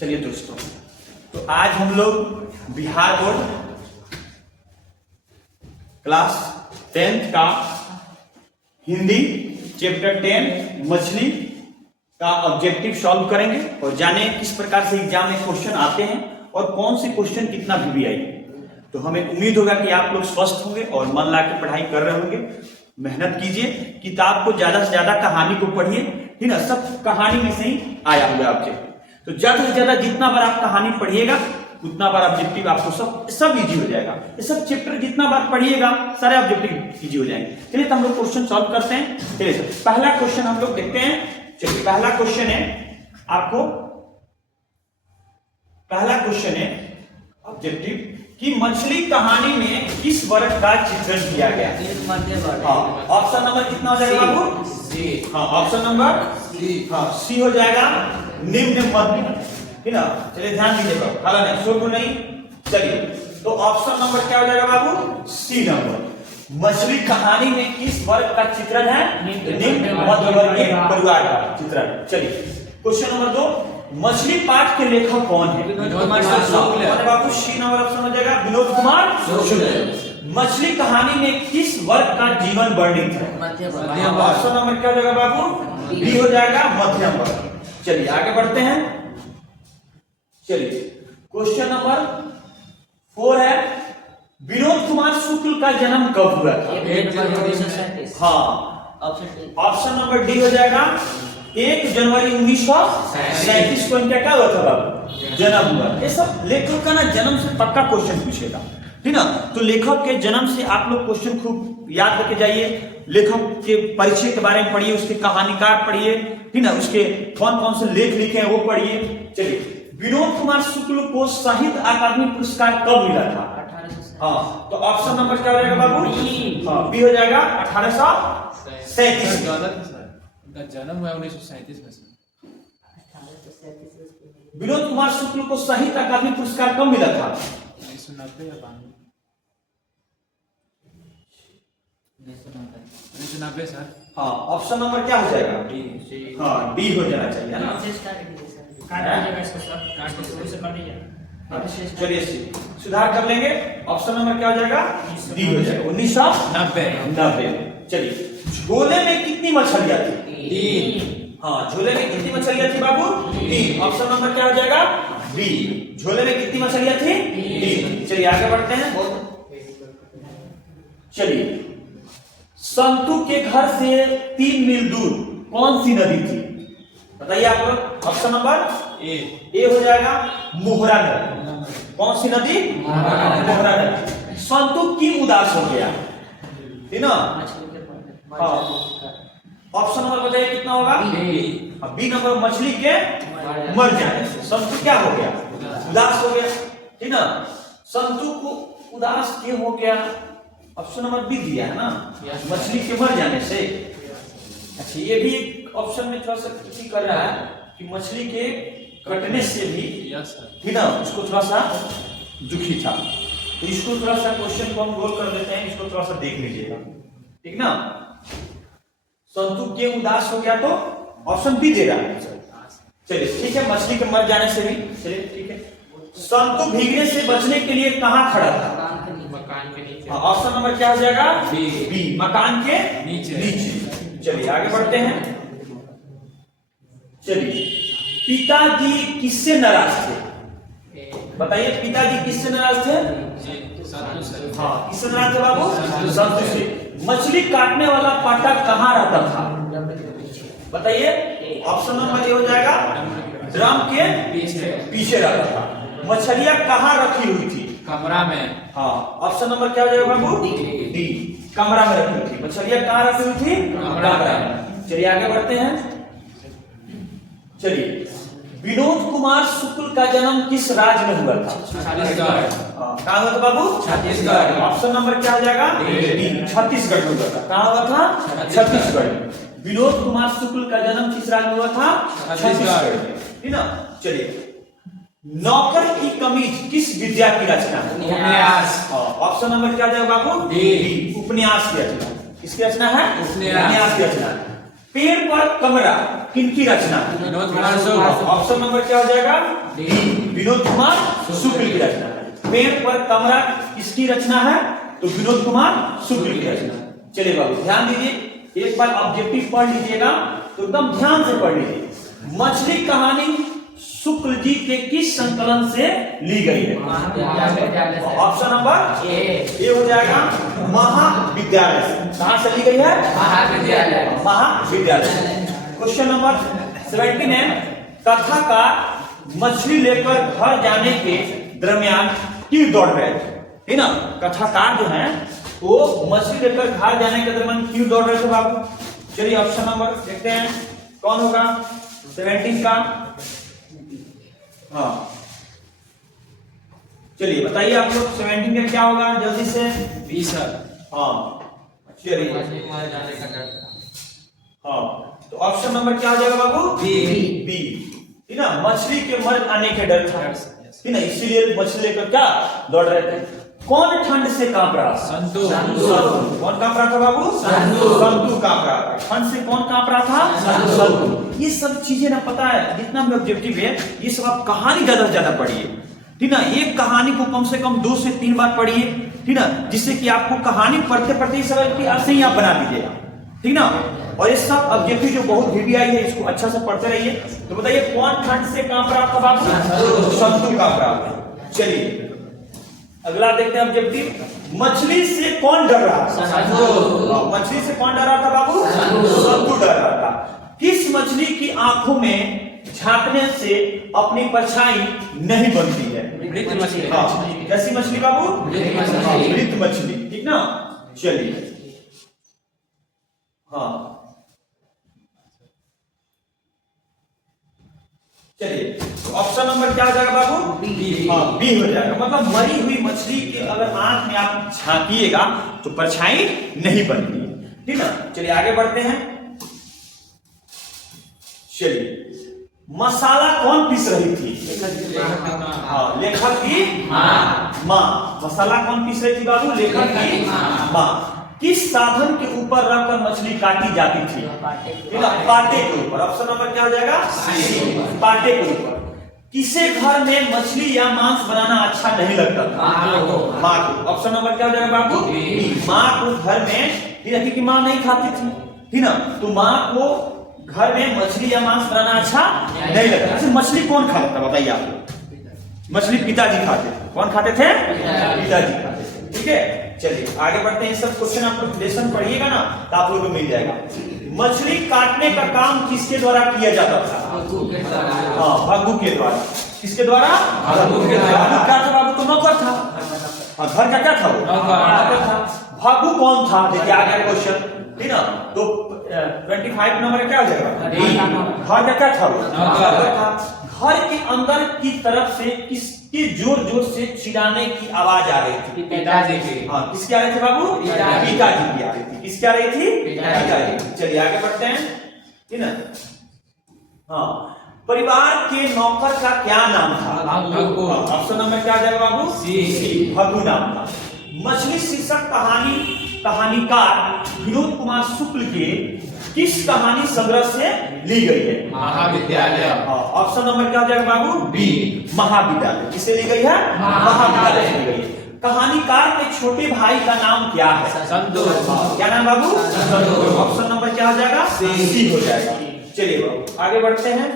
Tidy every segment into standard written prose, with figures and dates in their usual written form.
चलिए दोस्तों, तो आज हम लोग बिहार बोर्ड क्लास 10th का हिंदी चैप्टर 10 मछली का ऑब्जेक्टिव सॉल्व करेंगे और जाने किस प्रकार से एग्जाम में क्वेश्चन आते हैं और कौन से क्वेश्चन कितना वीवीआई। तो हमें उम्मीद होगा कि आप लोग स्वस्थ होंगे और मन ला के पढ़ाई कर रहे होंगे। मेहनत कीजिए, किताब को ज्यादा से ज्यादा कहानी को पढ़िए, ठीक ना। सब कहानी में से ही आया हुआ ऑब्जेक्टिव, तो ज्यादा से ज्यादा जितना बार आप कहानी पढ़िएगा उतना बार ऑब्जेक्टिव आपको सब इजी हो जाएगा। ये सब चैप्टर जितना बार पढ़िएगा सारे ऑब्जेक्टिव इजी हो जाएंगे। चलिए तो हम लोग क्वेश्चन सॉल्व करते हैं। चलिए सर, पहला क्वेश्चन हम लोग देखते हैं। चलिए पहला क्वेश्चन है आपको, पहला क्वेश्चन है ऑब्जेक्टिव कि मछली कहानी में किस वर्ग का चित्रण किया गया। हाँ, ऑप्शन नंबर कितना हो जाएगा बाबू? सी। हाँ, ऑप्शन नंबर सी। हाँ, सी हो जाएगा, निम्न मध्य, ठीक ना। चलिए ध्यान दीजिएगा, हाला नहीं, शोर नहीं। चलिए तो ऑप्शन नंबर क्या हो जाएगा बाबू? सी नंबर। मछली कहानी में किस वर्ग का चित्रण है? निम्न मध्य वर्गीय परिवार का चित्रण। चलिए क्वेश्चन नंबर 2, मछली पाठ के लेखक कौन है? बाबू सी नंबर ऑप्शन हो जाएगा, विनोद कुमार शुक्ल। मछली कहानी में किस वर्ग का जीवन वर्णित है? ऑप्शन नंबर क्या हो जाएगा बाबू? बी हो जाएगा, मध्यम वर्ग। चलिए आगे बढ़ते हैं। चलिए क्वेश्चन नंबर 4 है, विनोद कुमार शुक्ल का जन्म कब हुआ था? हाँ, ऑप्शन नंबर डी हो जाएगा, 1 जनवरी 1937 को इनका क्या हुआ था बाबू? जन्म हुआ। ये सब लेखक का ना जन्म से पक्का क्वेश्चन पूछेगा, ठीक ना। तो लेखक के जन्म से आप लोग क्वेश्चन खूब याद करके जाइए। लेखक के परिचय के बारे में पढ़िए, उसके कहानीकार पढ़िए, ठीक ना। उसके कौन कौन से लेख लिखे हैं वो पढ़िए। चलिए, विनोद कुमार शुक्ल को साहित्य अकादमी पुरस्कार कब मिला था? हाँ, तो ऑप्शन नंबर क्या हो जाएगा बाबू? हाँ, बी हो जाएगा, 1837। उनका जन्म हुआ 1937 में। विनोद कुमार शुक्ल को साहित्य अकादमी पुरस्कार कब मिला था? 1990 या 1990 सर। हाँ, ऑप्शन नंबर क्या हो जाएगा? डी। हाँ, डी हो जाना चाहिए ना। चलिए सुधार कर लेंगे। ऑप्शन नंबर क्या हो जाएगा? डी हो जाएगा, 1990। चलिए, झोले में कितनी मछलियां थी? 3। हाँ, झोले में कितनी मछलियां थी बाबू? 3। ऑप्शन नंबर क्या हो जाएगा? डी। झोले में कितनी मछलियां थी? 3। चलिए आगे बढ़ते हैं। चलिए, संतु के घर से 3 मील दूर कौन सी नदी थी? बताइए आप लोग। ऑप्शन नंबर ए हो जाएगा, मोहरा नदी। कौन सी नदी? मोहरा नदी। संतु क्यों उदास हो गया, ठीक ना। हाँ, ऑप्शन नंबर बताइए कितना होगा? बी नंबर, मछली के मर जाने से संतु क्या हो गया? उदास हो गया, ठीक ना। संतु को उदास क्यों हो गया? ऑप्शन नंबर बी दिया है ना, मछली के मर जाने से। अच्छा, ये भी एक ऑप्शन में थोड़ा सा किसी कर रहा है कि मछली के कटने से भी, ठीक ना, उसको थोड़ा सा दुखी था। तो इसको थोड़ा सा क्वेश्चन को हम गोल कर देते हैं, इसको थोड़ा सा देख लीजिएगा, ठीक ना। संतु के उदास हो गया तो ऑप्शन बी दे रहा है। चलिए ठीक है, मछली के मर जाने से भी। चलिए ठीक है, संतु भीगने से बचने के लिए कहाँ खड़ा था? मकान के नीचे। ऑप्शन नंबर क्या हो जाएगा? बी। मकान के नीचे। चलिए आगे बढ़ते हैं। चलिए, पिताजी किससे नाराज थे? बताइए, पिताजी किससे नाराज थे? हाँ, किससे नाराज थे बाबू? संतु से। मछली काटने वाला पाठक कहाँ रहता था? बताइए। ऑप्शन नंबर ए हो जाएगा, ड्रम के पीछे रहता था। मछलियां कहाँ रखी हुई थी? कमरा में। हाँ, ऑप्शन नंबर क्या हो जाएगा बाबू? डी। कमरा में रखी हुई थी। मछलियां कहाँ रखी हुई थी? कमरा में। चलिए आगे बढ़ते हैं। चलिए, विनोद कुमार शुक्ल का जन्म किस राज्य में हुआ था? छत्तीसगढ़। कहाँ हुआ था बाबू? छत्तीसगढ़। ऑप्शन नंबर क्या हो जाएगा? डी। छत्तीसगढ़ में हुआ था। कहाँ हुआ था? छत्तीसगढ़। विनोद कुमार शुक्ल का जन्म किस राज्य में हुआ था? छत्तीसगढ़, ठीक ना। चलिए, नौकर की कमीज किस विद्या की रचना है? उपन्यास। ऑप्शन नंबर क्या जाएगा बाबू? डी। उपन्यास की रचना। किसकी रचना है? उपन्यास की रचना। पेड़ पर कमरा किनकी रचना है? विनोद कुमार शुक्ल। ऑप्शन नंबर क्या हो जाएगा? डी, विनोद कुमार शुक्ल की रचना है। पेड़ पर कमरा किसकी रचना है? तो विनोद कुमार शुक्ल की रचना है। चलिए बाबू ध्यान दीजिए, एक बार ऑब्जेक्टिव पढ़ लीजिएगा तो एकदम ध्यान से पढ़ लीजिए। मछली कहानी शुक्ल जी के किस संकलन से ली गई है? ऑप्शन नंबर ए हो जाएगा महाविद्यालय से। कहां से ली गई है? महाविद्यालय। क्वेश्चन नंबर 17 है, कथाकार मछली लेकर घर जाने के दरमियान क्यों दौड़ रहे थे? है ना, कथाकार जो है वो मछली लेकर घर जाने के दरमियान क्यों दौड़ रहे थे बाबू? चलिए ऑप्शन नंबर देखते हैं कौन होगा 17 का। हाँ चलिए बताइए आप लोग 17 का क्या होगा जल्दी से। B sir. हाँ चलिए, हाँ तो ऑप्शन नंबर क्या हो जाएगा बाबू? बी। बी है ना, मछली के मर आने के डर था, है ना, इसीलिए मछली लेकर क्या दौड़ रहे थे। कौन ठंड से कांप रहा? संतु। कौन कांप रहा था बाबू? संतु कांप रहा था। ठंड से कौन कांप रहा था? संतु। ये सब चीजें ना पता है, जितना भी ऑब्जेक्टिव है ये सब आप कहानी ज्यादा से ज्यादा पढ़िए, ठीक ना। एक कहानी को कम से कम 2 से 3 बार पढ़िए, ठीक ना, जिससे कि आपको कहानी पढ़ते पढ़ते ये सब ऐसे ही आप बना दीजिएगा, ठीक ना। और ये सब ऑब्जेक्टिव जो बहुत VBI है इसको अच्छा से पढ़ते रहिए। तो बताइए कौन ठंड से कांप रहा था बाबू? संतु कांप रहा था। चलिए अगला देखते हैं ऑब्जेक्टिव, मछली से कौन डर रहा था? मछली से कौन डर रहा था बाबू? संतु डर रहा था। किस मछली की आंखों में झांकने से अपनी परछाई नहीं बनती है? मृत मछली। हाँ कैसी मछली बाबू? मृत मछली, ठीक ना। चलिए हाँ चलिए ऑप्शन नंबर क्या हो जाएगा बाबू? बी। हाँ बी हो जाएगा, मतलब मरी हुई मछली के अगर आंख में आप झांकिएगा तो परछाई नहीं बनती है, ठीक ना। चलिए आगे बढ़ते हैं। चलिए मसाला कौन पीस रही थी? हाँ लेखक की माँ। मसाला कौन पीस रही थी बाबू? लेखक की माँ। किस साधन के ऊपर रखकर मछली काटी जाती थी? पाटे के ऊपर। ऑप्शन नंबर क्या हो जाएगा? पाटे के ऊपर। किसे घर में मछली या मांस बनाना अच्छा नहीं लगता था? माँ को। ऑप्शन नंबर क्या हो जाएगा बाबू? माँ को घर में, क्योंकि माँ नहीं खाती थी, ठीक ना, तो माँ को घर में मछली या मांस बनाना अच्छा नहीं लगता। मछली कौन खाता था बताइए आप लोग? मछली पिताजी खाते थे। कौन खाते थे? पिताजी खाते थे, ठीक है। चलिए आगे बढ़ते हैं। सब क्वेश्चन आप लोग लेसन पढ़िएगा ना तो आप लोगों को मिल जाएगा। मछली काटने का काम किसके द्वारा किया जाता था? हाँ भागू के द्वारा। किसके द्वारा? भागू के द्वारा। क्या था बाबू? तो नौकर था। घर का क्या था वो? नौकर था। भागू कौन था? देखिए आ गया क्वेश्चन, ठीक ना। तो 25 नंबर क्या हो जाएगा? घर का क्या था वो? नौकर था। घर के अंदर की तरफ से किसकी जोर जोर से चिल्लाने की आवाज आ रही थी? पिताजी की। हाँ किसकी आ रही थी बाबू? पिताजी की आ रही थी। किसकी आ रही थी? पिताजी। चलिए आगे बढ़ते हैं, ठीक ना। हाँ परिवार के नौकर का क्या नाम था? भग्गू। ऑप्शन नंबर क्या आ जाएगा बाबू? सी। भग्गू नाम था। मछली शीर्षक कहानीकार विनोद कुमार शुक्ल के किस कहानी संग्रह से ली गई है? महाविद्यालय। ऑप्शन नंबर क्या हो जाएगा बाबू? बी। महाविद्यालय। किससे ली गई है? महाविद्यालय से ली गई है। कहानीकार के छोटे भाई का नाम क्या है? संतु। क्या नाम बाबू? संतु। ऑप्शन नंबर क्या हो जाएगा? सी हो जाएगा। चलिए बाबू आगे बढ़ते हैं।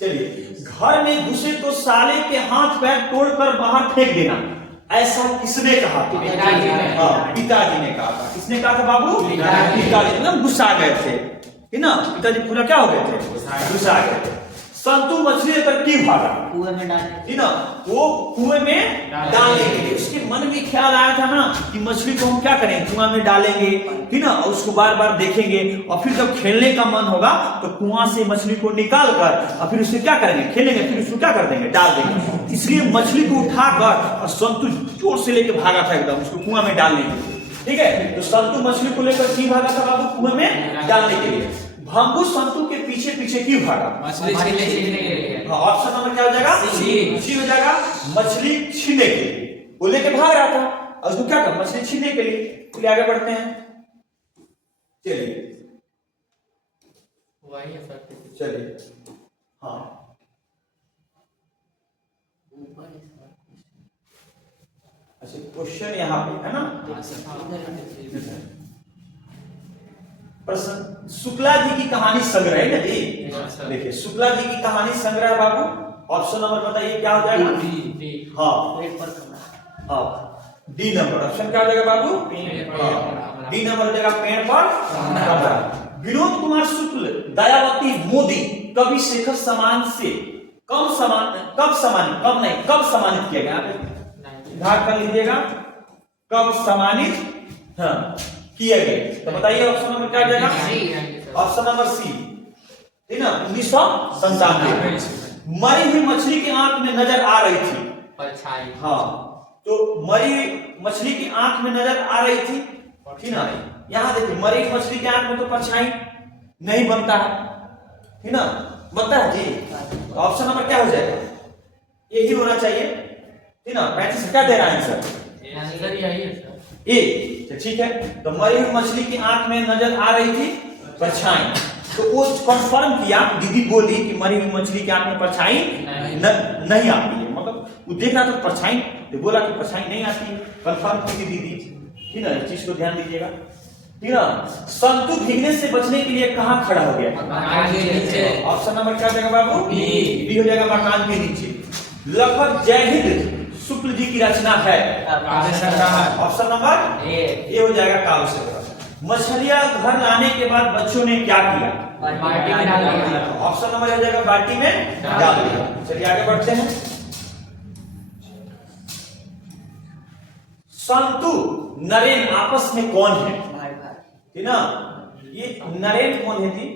चलिए घर में घुसे तो साले के हाथ पैर तोड़कर बाहर फेंक देना, ऐसा किसने कहा? पिताजी ने कहा था। किसने कहा था बाबू? पिताजी। एकदम गुस्सा गए थे, है ना। पिताजी पूरा क्या हो गए थे? गुस्सा गए थे। संतु मछली लेकर क्यों भागा? कुएं में डाले, है ना, वो कुएं में डालने के लिए। उसके मन में ख्याल आया था ना कि मछली को हम क्या करें? कुआं में डालेंगे, है ना, और उसको बार बार देखेंगे, और फिर जब खेलने का मन होगा तो कुआं से मछली को निकाल कर और फिर उससे क्या करेंगे? खेलेंगे, फिर उसको क्या कर देंगे? डाल देंगे। इसलिए मछली को उठाकर और संतु जोर से लेकर भागा था एकदम उसको कुआं में डालने के लिए, ठीक है। तो संतु मछली को लेकर क्यों भागा था बाबू? कुएं में डालने के लिए। भंगू संतु के पीछे पीछे क्यों भागा? मछली छीनने के लिए। ऑप्शन नंबर क्या हो जाएगा? सी हो जाएगा। मछली छीनने के लिए वो लेके भाग रहा था और उसको क्या कर? मछली छीनने के लिए। चलिए आगे बढ़ते हैं। चलिए वही है सर। चलिए हाँ अच्छा क्वेश्चन यहाँ पे है ना। प्रश्न शुक्ला जी की कहानी संग्रह है ना जी। देखिए शुक्ला जी की कहानी संग्रह बाबू ऑप्शन नंबर बताइए क्या हो जाएगा। हाँ हाँ डी नंबर ऑप्शन क्या हो जाएगा बाबू। डी नंबर हो जाएगा पेड़ पर कमरा। विनोद कुमार शुक्ल दयावती मोदी कवि शेखर समान से कब सम्मानित किया गया। भाग कर लीजिएगा कब सम्मानित हाँ किया गया। तो बताइए ऑप्शन नंबर क्या हो जाएगा। ऑप्शन नंबर सी ठीक ना 1997। मरी हुई मछली की आंख में नजर आ रही थी परछाई। हाँ तो मरी मछली की आंख में नजर आ रही थी ठीक ना। यहाँ देखिए मरी हुई मछली की आंख में तो परछाई नहीं बनता है ठीक ना। बनता है जी। तो ऑप्शन नंबर क्या हो जाएगा यही होना चाहिए ठीक ना। 35 क्या दे रहा है आंसर यही है सर ए। ठीक है तो मरी हुई मछली की आंख में नजर आ रही थी परछाई। तो वो कंफर्म किया दीदी बोली कि मरी हुई मछली की आंख में परछाई नहीं आती है। मतलब वो देख रहा था परछाई तो बोला कि परछाई नहीं आती है। कंफर्म की थी दीदी ठीक ना। इस चीज को ध्यान दीजिएगा ठीक ना। संतु भीगने से बचने के लिए कहाँ खड़ा हो गया। मकान के नीचे। ऑप्शन नंबर क्या हो जाएगा बाबू बी हो जाएगा मकान के नीचे। लगभग जय हिंद शुक्ल जी की रचना है। ऑप्शन नंबर ए हो जाएगा काव्य संग्रह। मछलियां घर लाने के बाद बच्चों ने क्या किया। बाल्टी में डाल दिया। ऑप्शन नंबर हो जाएगा बाल्टी में डाल दिया। चलिए आगे बढ़ते हैं। संतु नरेन आपस में कौन है ठीक ना। ये नरेन कौन है जी।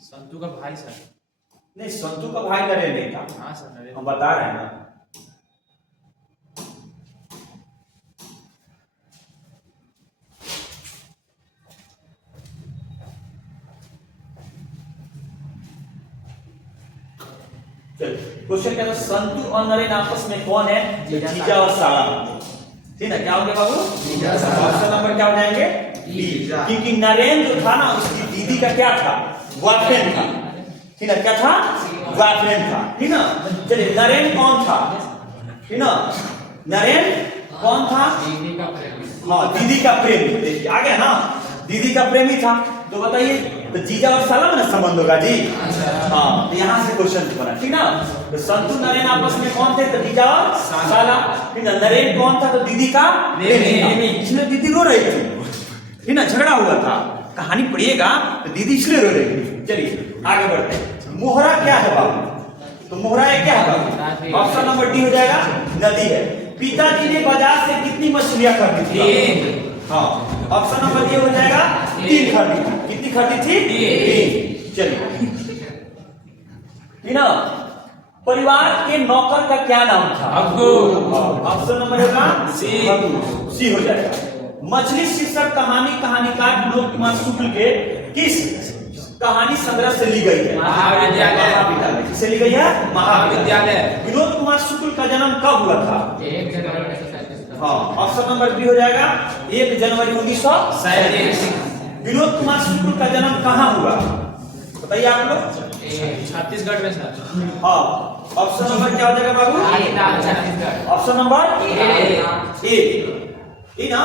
संतु का भाई सर। नहीं संतु का भाई नरेन नहीं था। हाँ सर नरेन। हम बता रहे हैं ना। क्वेश्चन क्या था संतु और नरेन आपस में कौन है। जीजा और साला ठीक है। क्या होंगे बाबू ऑप्शन नंबर क्या हो जाएंगे बी। क्योंकि नरेन जो था ना उसकी दीदी का क्या था बॉयफ्रेंड था ठीक है। क्या था बॉयफ्रेंड था ठीक ना। चलिए नरेन कौन था ठीक ना। नरेन कौन था दीदी का प्रेमी। हाँ दीदी का प्रेमी। देखिए आ गया ना दीदी का प्रेमी था। तो बताइए तो जीजा और साला में संबंध होगा जी। हाँ तो यहाँ से क्वेश्चन बना ठीक ना। तो संतु नरेन आपस में कौन थे तो जीजा और साला ठीक ना। नरेन कौन था तो दीदी का प्रेमी। इसलिए दीदी रो रही थी ठीक ना। झगड़ा हुआ था कहानी पढ़िएगा तो दीदी इसलिए रो रही थी। चलिए आगे बढ़ते हैं। मोहरा क्या है बाबू। तो मोहरा क्या है बाबू। ऑप्शन नंबर डी हो जाएगा नदी है। पिताजी ने बाजार से कितनी मछलियां खरीदी थी। हाँ ऑप्शन नंबर ये हो जाएगा 3 खरीदी थी। कितनी खरीदी थी 3। चलिए ठीक ना। परिवार के नौकर का क्या नाम था अब्बू। ऑप्शन नंबर होगा सी हो जाएगा। मछली शीर्षक कहानीकार विनोद कुमार शुक्ल के किस कहानी संग्रह से ली गई है। महाविद्यालय। किससे ली गई है महाविद्यालय। विनोद कुमार शुक्ल का जन्म कब हुआ था। 1 जनवरी 1937। हाँ ऑप्शन नंबर बी हो जाएगा 1 जनवरी 1937। विनोद कुमार शुक्ल का जन्म कहाँ हुआ बताइए आप लोग। छत्तीसगढ़ में सर। हाँ ऑप्शन नंबर क्या हो जाएगा बाबू। छत्तीसगढ़। ऑप्शन नंबर ए ना।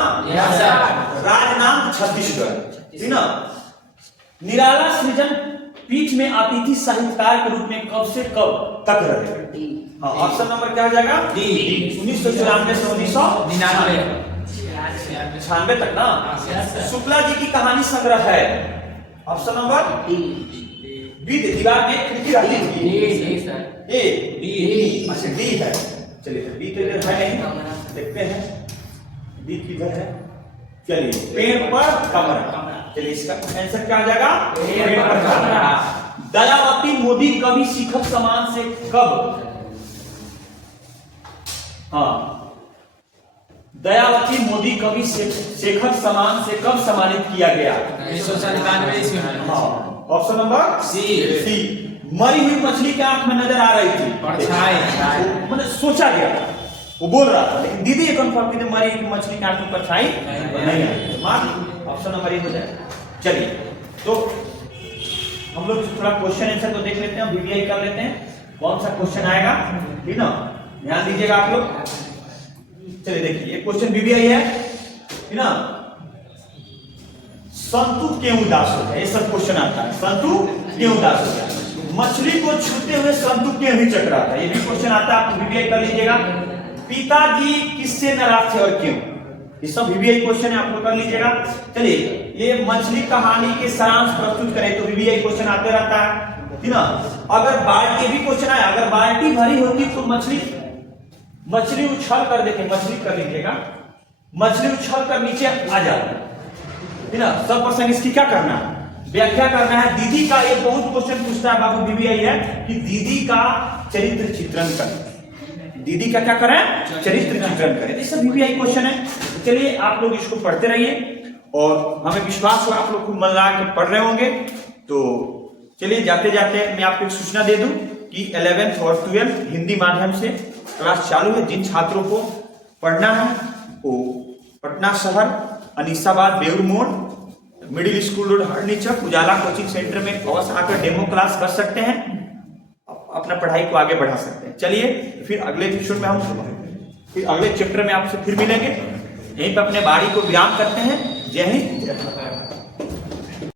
राजनाम छत्तीसगढ़ ठीक ना। निराला सृजन पीठ में अतिथि साहित्यकार के रूप में कब से कब तक रहे। हाँ ऑप्शन नंबर क्या हो जाएगा डी। 1994 से 1996 तक ना। शुक्ला जी की कहानी संग्रह है। Option number B. दीवार में खिड़की रहती थी ए डी। अच्छा डी है। चलिए बी तो इधर है नहीं देखते हैं बी किधर है। चलिए पेड़ पर कमरा। चलिए इसका आंसर क्या आ जाएगा पेड़ पर कमरा। दयावती मोदी कवि शिखर समान से कब। हाँ दयावती मोदी कवि शेखर समान से कब सम्मानित किया गया। 1997 ईस्वी में। हाँ ऑप्शन नंबर सी। मरी हुई मछली की आंख में नजर आ रही थी परछाई। मतलब सोचा गया था वो बोल रहा था लेकिन दीदी ये कंफर्म की थी मरी हुई मछली की आंख में परछाई नहीं आई। ऑप्शन नंबर ए हो जाए। चलिए तो हम लोग थोड़ा क्वेश्चन आंसर तो देख लेते हैं, वीवीआई कर लेते हैं कौन सा क्वेश्चन आएगा, ठीक ना, ध्यान दीजिएगा आप लोग। चलिए देखिए ये क्वेश्चन वीवीआई है, ठीक ना। संतु क्यों उदास होता है, ये सब क्वेश्चन आता है। संतु क्यों उदास होता है, मछली को छूते हुए संतु क्यों हिचक है, ये भी क्वेश्चन आता है, आप वीवीआई कर लीजिएगा। पिताजी किससे नाराज थे और क्यों, ये सब वीवीआई क्वेश्चन है, आप लोग कर लीजिएगा। चलिए ये मछली कहानी के सारांश प्रस्तुत करें तो वीवीआई क्वेश्चन आते रहता है, ठीक ना। अगर बाल्टी भी क्वेश्चन आया, अगर बाल्टी भरी होती तो मछली उछल कर, देखें मछली कर लीजिएगा, मछली उछल कर नीचे आ जाती, ठीक ना। सब प्रसंग इसकी क्या करना है, व्याख्या करना है। दीदी का ये बहुत क्वेश्चन पूछता है बाबू वीवीआई है कि दीदी का चरित्र चित्रण करें, दीदी का क्या करें, चरित्र चित्रण करें, ये सब वीवीआई क्वेश्चन है। चलिए आप लोग इसको पढ़ते रहिए और हमें विश्वास हो आप लोग खूब मन लगा के पढ़ रहे होंगे। तो चलिए जाते जाते मैं आपको एक सूचना दे दूं कि 11th और 12th हिंदी माध्यम से क्लास चालू है। जिन छात्रों को पढ़ना है वो पटना शहर अनीसाबाद बेउर मोड़ मिडिल स्कूल रोड हरनीचक उजाला कोचिंग सेंटर में अवश्य आकर डेमो क्लास कर सकते हैं, अपना पढ़ाई को आगे बढ़ा सकते हैं। चलिए फिर अगले एपिसोड में हम फिर अगले चैप्टर में आपसे फिर मिलेंगे। यहीं पर अपने बाड़ी को विराम करते हैं। जय हिंद जय भारत।